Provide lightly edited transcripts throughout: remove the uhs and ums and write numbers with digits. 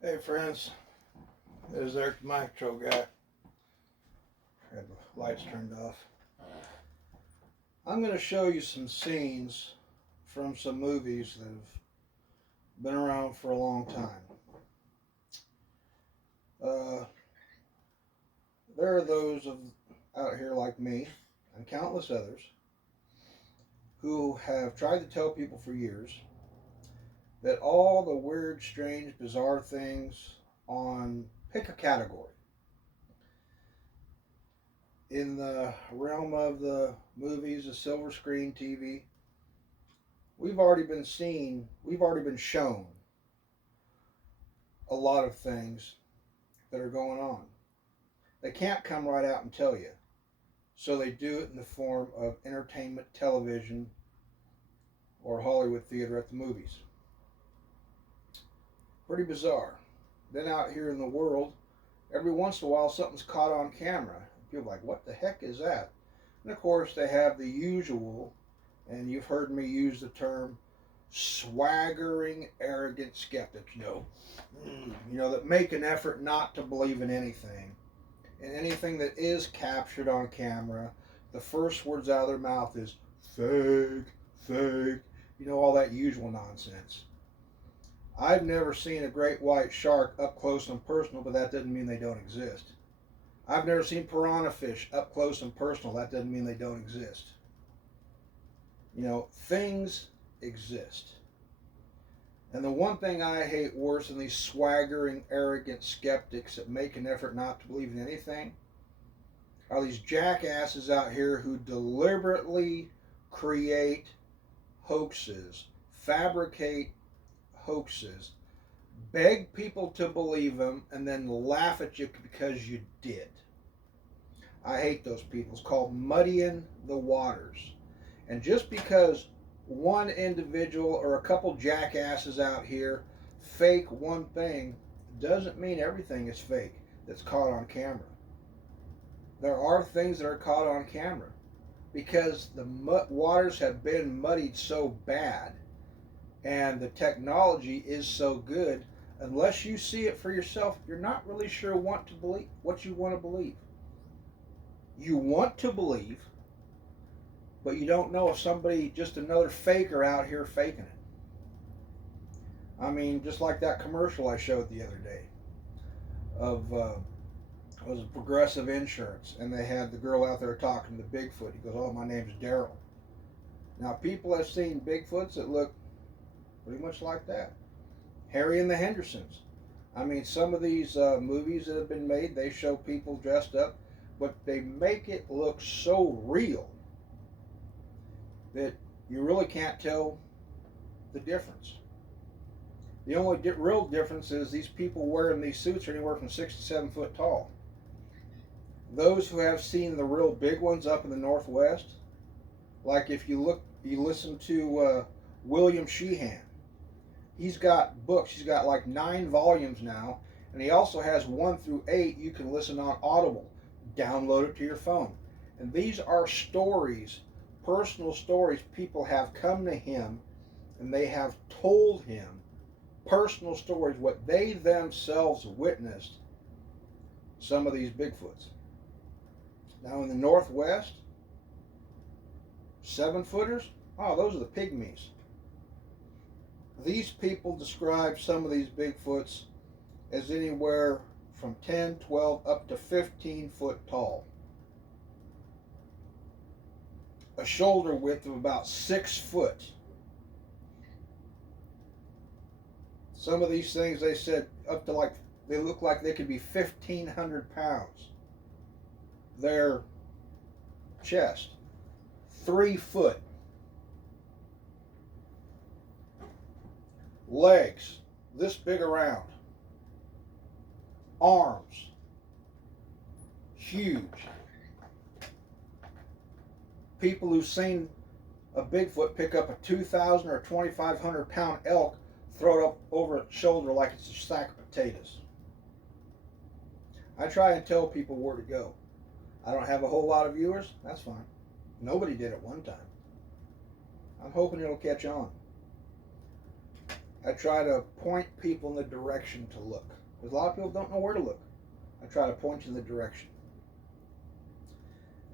Hey friends, there's Eric the Micro guy. Had the lights turned off. I'm going to show you some scenes from some movies that have been around for a long time. Uh, there are those out here like me and countless others who have tried to tell people for years that all the weird, strange, bizarre things on pick a category in the realm of the movies, the silver screen TV, we've already been shown a lot of things that are going on. They can't come right out and tell you. So they do it in the form of entertainment television or Hollywood theater at the movies. Pretty bizarre. Then out here in the world, every once in a while something's caught on camera. People are like, what the heck is that? And of course, they have the usual, and you've heard me use the term swaggering, arrogant skeptics, that make an effort not to believe in anything. And anything that is captured on camera, the first words out of their mouth is fake, fake, all that usual nonsense. I've never seen a great white shark up close and personal, but that doesn't mean they don't exist. I've never seen piranha fish up close and personal. That doesn't mean they don't exist. Things exist. And the one thing I hate worse than these swaggering, arrogant skeptics that make an effort not to believe in anything are these jackasses out here who deliberately create hoaxes, fabricate hoaxes, beg people to believe them, and then laugh at you because you did. I hate those people. It's called muddying the waters. And just because one individual or a couple jackasses out here fake one thing doesn't mean everything is fake that's caught on camera. There are things that are caught on camera because the waters have been muddied so bad and the technology is so good. Unless you see it for yourself, you're not really sure what you want to believe. You want to believe, but you don't know if somebody, just another faker out here faking it. I mean, just like that commercial I showed the other day of it was Progressive Insurance, and they had the girl out there talking to Bigfoot. He goes, "Oh, my name's Daryl." Now, people have seen Bigfoots that look pretty much like that. Harry and the Hendersons. I mean, some of these movies that have been made, they show people dressed up, but they make it look so real that you really can't tell the difference. The only real difference is these people wearing these suits are anywhere from 6 to 7 foot tall. Those who have seen the real big ones up in the Northwest, like if you listen to William Sheehan. He's got books. He's got like 9 volumes now, and he also has 1 through 8 you can listen on Audible. Download it to your phone. And these are stories, personal stories. People have come to him and they have told him personal stories, what they themselves witnessed, some of these Bigfoots. Now in the Northwest, 7 footers, oh, those are the pygmies. These people describe some of these Bigfoots as anywhere from 10, 12, up to 15 foot tall. A shoulder width of about 6 foot. Some of these things, they said, up to they look like they could be 1,500 pounds. Their chest, 3 foot. Legs, this big around. Arms, huge. People who've seen a Bigfoot pick up a 2,000 or 2,500 pound elk, throw it up over its shoulder like it's a sack of potatoes. I try and tell people where to go. I don't have a whole lot of viewers. That's fine. Nobody did at one time. I'm hoping it'll catch on. I try to point people in the direction to look. Because a lot of people don't know where to look. I try to point you in the direction.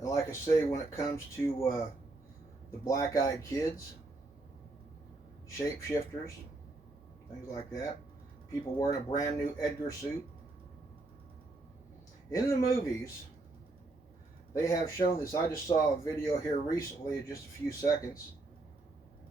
And like I say, when it comes to the black-eyed kids, shapeshifters, things like that, people wearing a brand new Edgar suit. In the movies, they have shown this. I just saw a video here recently, just a few seconds.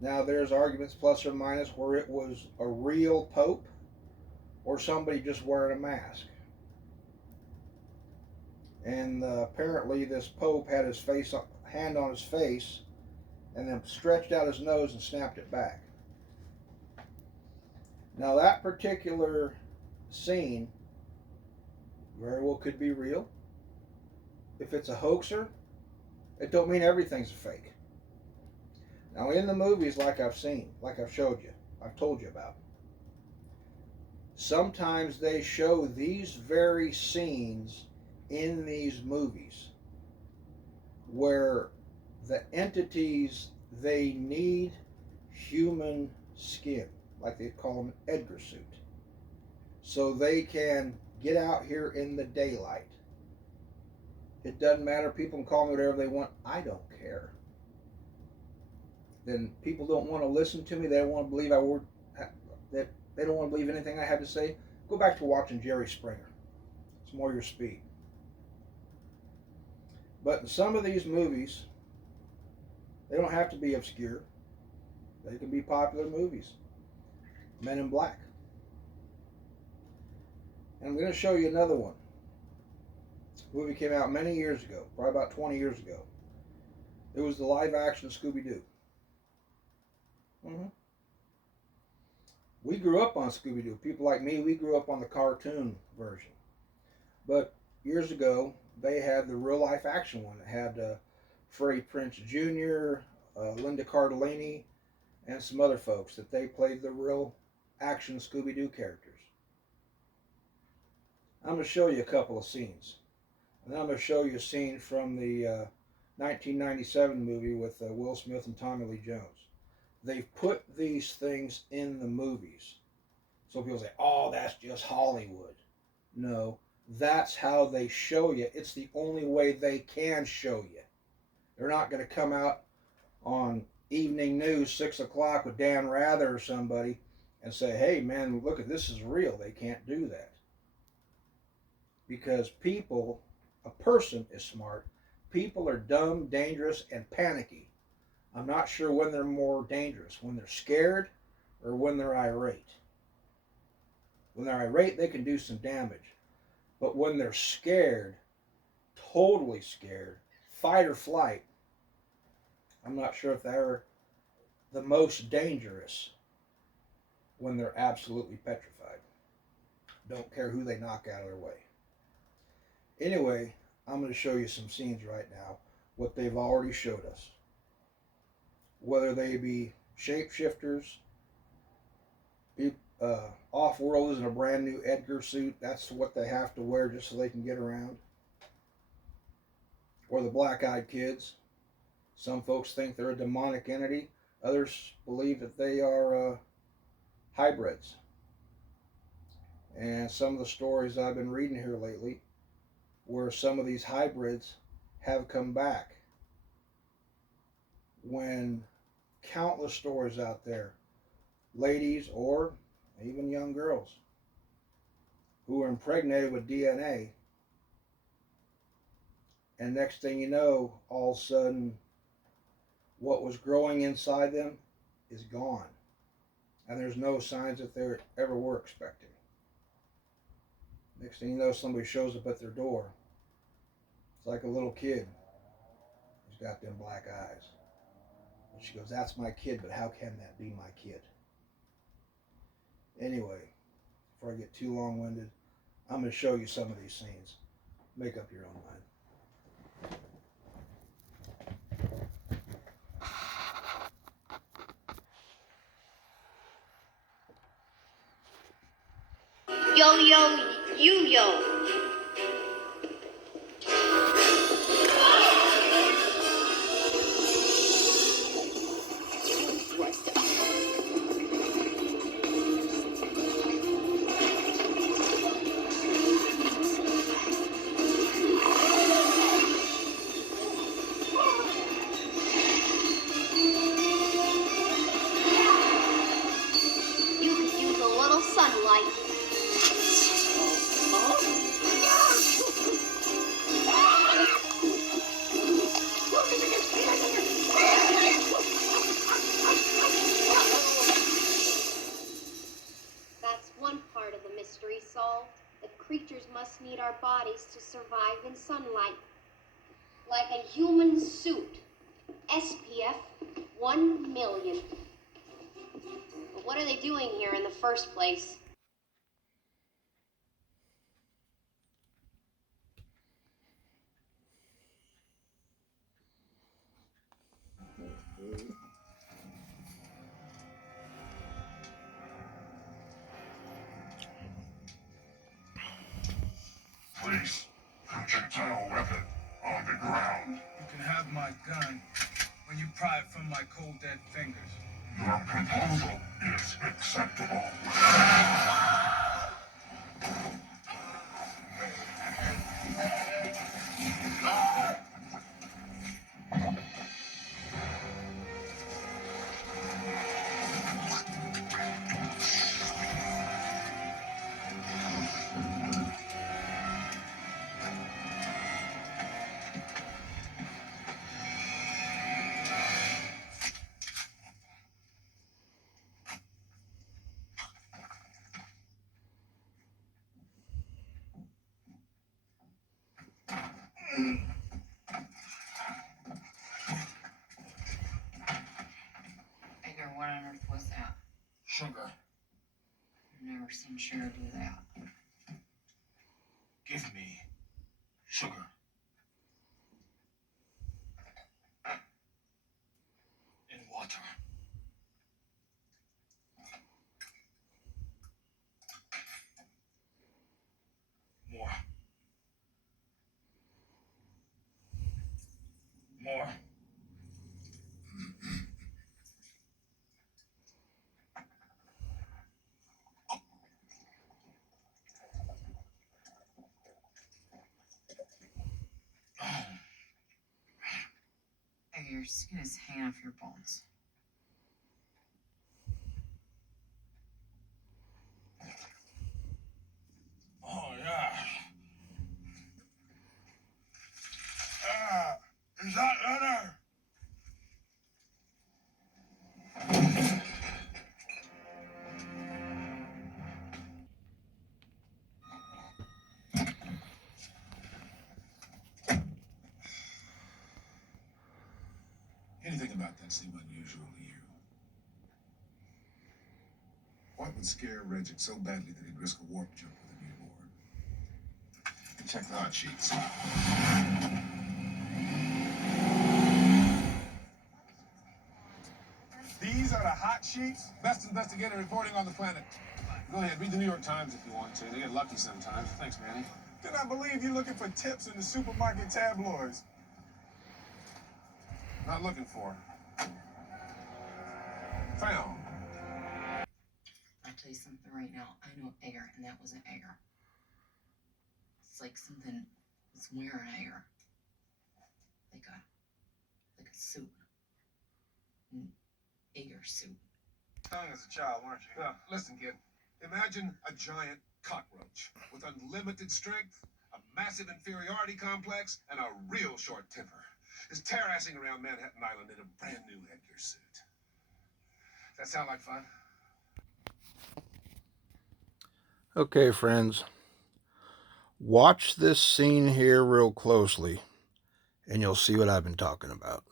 Now there's arguments plus or minus where it was a real pope or somebody just wearing a mask. And apparently this pope had his hand on his face and then stretched out his nose and snapped it back. Now that particular scene very well could be real. If it's a hoaxer, it don't mean everything's a fake. Now in the movies, like I've seen, like I've showed you, I've told you about, sometimes they show these very scenes in these movies where the entities, they need human skin, like they call them Edgar suit, so they can get out here in the daylight. It doesn't matter, people can call me whatever they want, I don't care. Then people don't want to listen to me, they don't want to believe that they don't want to believe anything I have to say. Go back to watching Jerry Springer. It's more your speed. But in some of these movies, they don't have to be obscure. They can be popular movies. Men in Black. And I'm going to show you another one. The movie came out many years ago, probably about 20 years ago. It was the live action Scooby-Doo. We grew up on Scooby-Doo. People like me, we grew up on the cartoon version. But years ago, they had the real life action one. It had Freddie Prinze Jr., Linda Cardellini, and some other folks that they played the real action Scooby-Doo characters. I'm going to show you a couple of scenes. And then I'm going to show you a scene from the 1997 movie with Will Smith and Tommy Lee Jones. They've put these things in the movies. So people say, oh, that's just Hollywood. No, that's how they show you. It's the only way they can show you. They're not going to come out on evening news, 6 o'clock with Dan Rather or somebody and say, hey, man, look at this is real. They can't do that. Because people, a person is smart. People are dumb, dangerous, and panicky. I'm not sure when they're more dangerous, when they're scared or when they're irate. When they're irate, they can do some damage. But when they're scared, totally scared, fight or flight, I'm not sure if they're the most dangerous when they're absolutely petrified. Don't care who they knock out of their way. Anyway, I'm going to show you some scenes right now, what they've already showed us. Whether they be shapeshifters, off-worlders in a brand new Edgar suit, that's what they have to wear just so they can get around. Or the black-eyed kids. Some folks think they're a demonic entity. Others believe that they are hybrids. And some of the stories I've been reading here lately, where some of these hybrids have come back. When countless stories out there, ladies or even young girls who are impregnated with DNA, and next thing you know, all of a sudden, what was growing inside them is gone. And there's no signs that they ever were expecting. Next thing you know, somebody shows up at their door. It's like a little kid who's got them black eyes. And she goes, that's my kid, but how can that be my kid? Anyway, before I get too long-winded, I'm going to show you some of these scenes. Make up your own mind. Yo, yo, you, yo. must need our bodies to survive in sunlight. Like a human suit. SPF 1,000,000. But what are they doing here in the first place? Please, projectile weapon on the ground. You can have my gun when you pry it from my cold dead fingers. Your proposal is acceptable. Edgar, what on earth was that? Sugar, I've never seen Cher do that. give me sugar. In water. More. More. Edgar, your skin is hanging off your bones. Oh, yeah. Is that better? Anything about that seem unusual to you? What would scare Reggie so badly that he'd risk a warp jump with a newborn? Check the hot sheets. These are the hot sheets? Best investigator reporting on the planet. Go ahead, read the New York Times if you want to. They get lucky sometimes. Thanks, Manny. Then I believe you're looking for tips in the supermarket tabloids. Not looking for. Found. I'll tell you something right now. I know Edgar, and that wasn't Edgar. It's like something was wearing Edgar. Like a suit. An Edgar suit. Young as a child, weren't you? Yeah, listen, kid. Imagine a giant cockroach with unlimited strength, a massive inferiority complex, and a real short temper. Is terrassing around Manhattan Island in a brand new Edgar suit. Does that sound like fun? Okay, friends. Watch this scene here real closely, and you'll see what I've been talking about.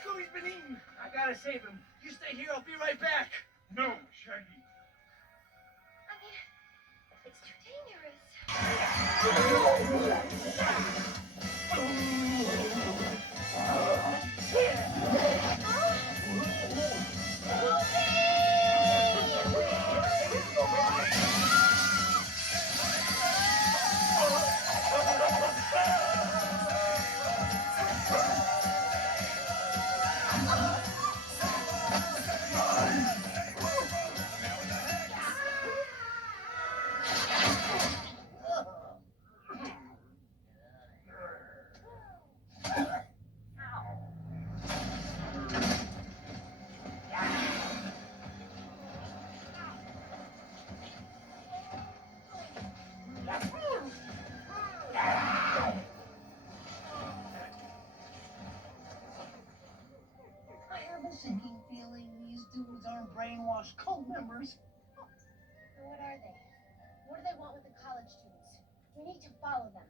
Scooby's been eaten. I gotta say, brainwashed cult members. What are they? What do they want with the college students? We need to follow them.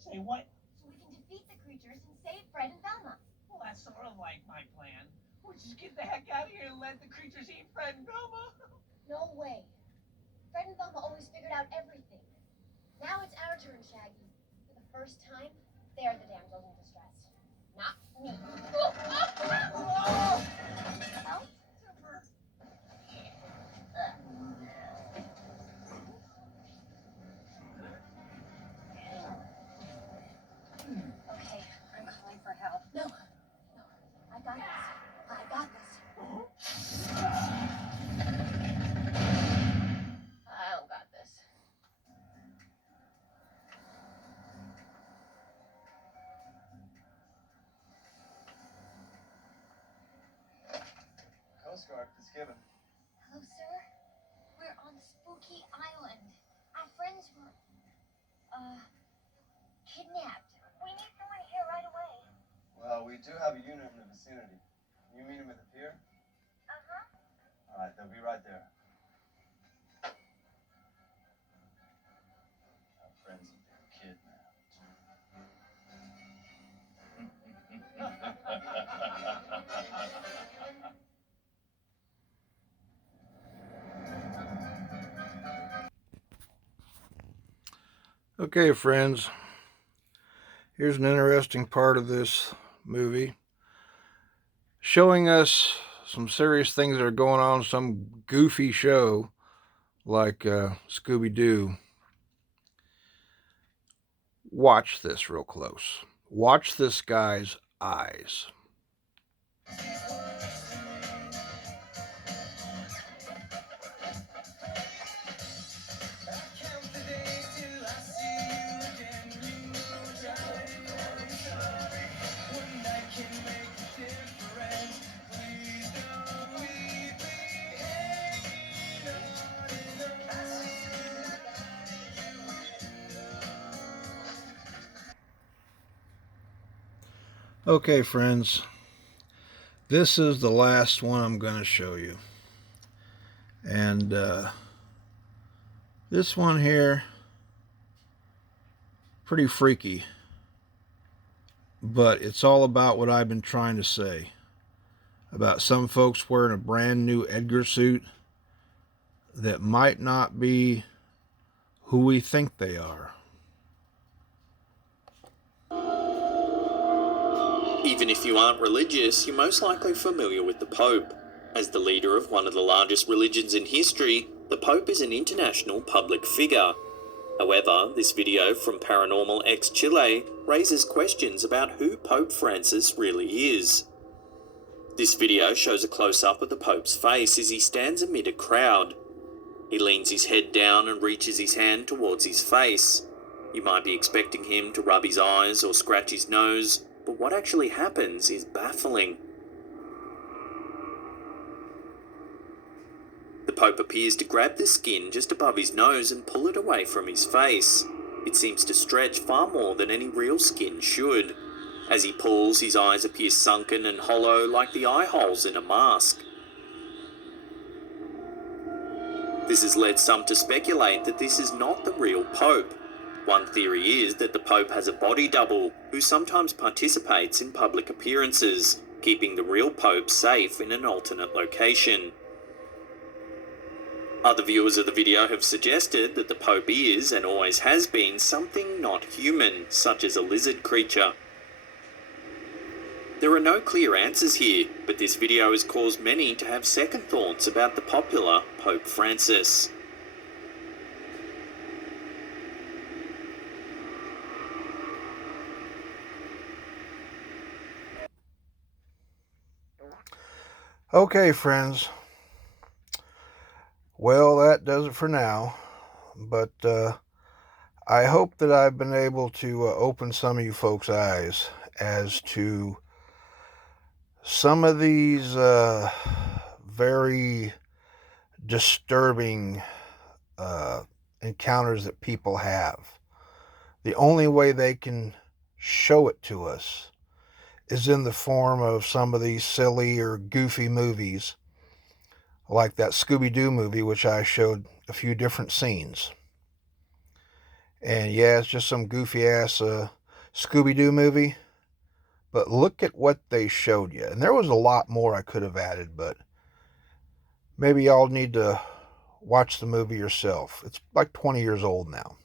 Say what? So we can defeat the creatures and save Fred and Velma. Well, that's sort of like my plan. We'll just get the heck out of here and let the creatures eat Fred and Velma. No way. Fred and Velma always figured out everything. Now it's our turn, Shaggy. For the first time, they're the damsels in distress. Not me. Help? Okay, I'm calling for help. No, I got this. I got this. I don't got this. Coast Guard is given. Hello, sir. We're on Spooky Island. Our friends were, kidnapped. We need someone here right away. Well, we do have a unit in the vicinity. Can you meet him at the pier? Uh-huh. All right, they'll be right there. Our friends have been kidnapped. Okay, friends, here's an interesting part of this movie, showing us some serious things that are going on, some goofy show like Scooby-Doo. Watch this real close. Watch this guy's eyes. Okay, friends, this is the last one I'm going to show you. And this one here, pretty freaky. But it's all about what I've been trying to say. About some folks wearing a brand new Edgar suit that might not be who we think they are. Even if you aren't religious, you're most likely familiar with the Pope. As the leader of one of the largest religions in history, the Pope is an international public figure. However, this video from Paranormal X Chile raises questions about who Pope Francis really is. This video shows a close-up of the Pope's face as he stands amid a crowd. He leans his head down and reaches his hand towards his face. You might be expecting him to rub his eyes or scratch his nose, but what actually happens is baffling. The Pope appears to grab the skin just above his nose and pull it away from his face. It seems to stretch far more than any real skin should. As he pulls, his eyes appear sunken and hollow like the eye holes in a mask. This has led some to speculate that this is not the real Pope. One theory is that the Pope has a body double who sometimes participates in public appearances, keeping the real Pope safe in an alternate location. Other viewers of the video have suggested that the Pope is, and always has been, something not human, such as a lizard creature. There are no clear answers here, but this video has caused many to have second thoughts about the popular Pope Francis. Okay, friends. Well, that does it for now. But I hope that I've been able to open some of you folks' eyes as to some of these very disturbing encounters that people have. The only way they can show it to us is in the form of some of these silly or goofy movies like that Scooby-Doo movie, which I showed a few different scenes. And yeah, it's just some goofy-ass Scooby-Doo movie. But look at what they showed you. And there was a lot more I could have added, but maybe y'all need to watch the movie yourself. It's like 20 years old now.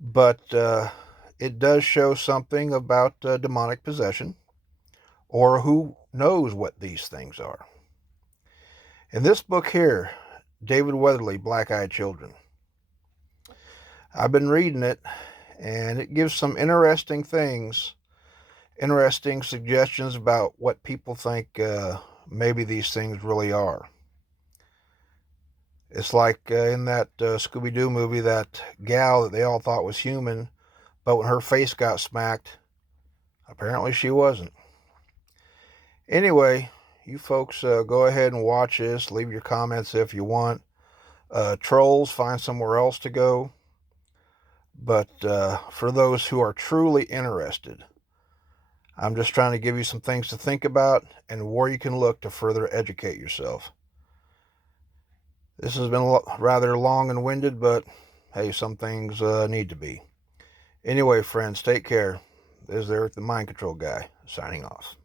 But it does show something about demonic possession, or who knows what these things are. In this book here, David Weatherly, Black-Eyed Children, I've been reading it, and it gives some interesting things, interesting suggestions about what people think maybe these things really are. It's like in that Scooby-Doo movie, that gal that they all thought was human, but when her face got smacked, apparently she wasn't. Anyway, you folks go ahead and watch this. Leave your comments if you want. Trolls, find somewhere else to go. But for those who are truly interested, I'm just trying to give you some things to think about and where you can look to further educate yourself. This has been rather long and winded, but hey, some things need to be. Anyway, friends, take care. This is Eric, the Mind Control Guy, signing off.